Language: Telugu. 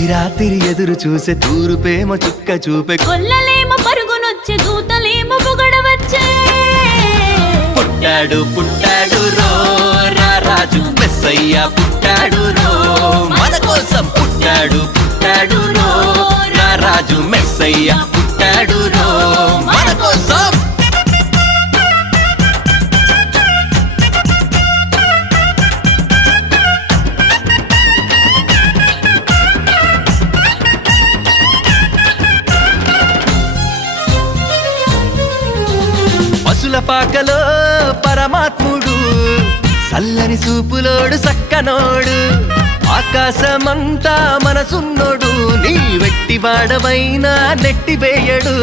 తొలి రాత్రి ఎదురు చూసే తూరుపేమో చుక్క చూపే కొల్లలేమో పరుగునొచ్చే దూతలేమో పొగడవచ్చే పుట్టాడు పుట్టాడు రో రా రాజు మెస్సయ్య పుట్టాడు రో మన కోసం పుట్టాడు పుట్టాడు రో రా రాజు మెస్సయ్య పుట్టాడు రో మన కోసం పశుల పాకలో పరమాత్ముడు చల్లని చూపులోడు సక్కనోడు ఆకాశమంతా మనసున్నోడు నీ వెట్టి వాడవైనా నెట్టివేయడు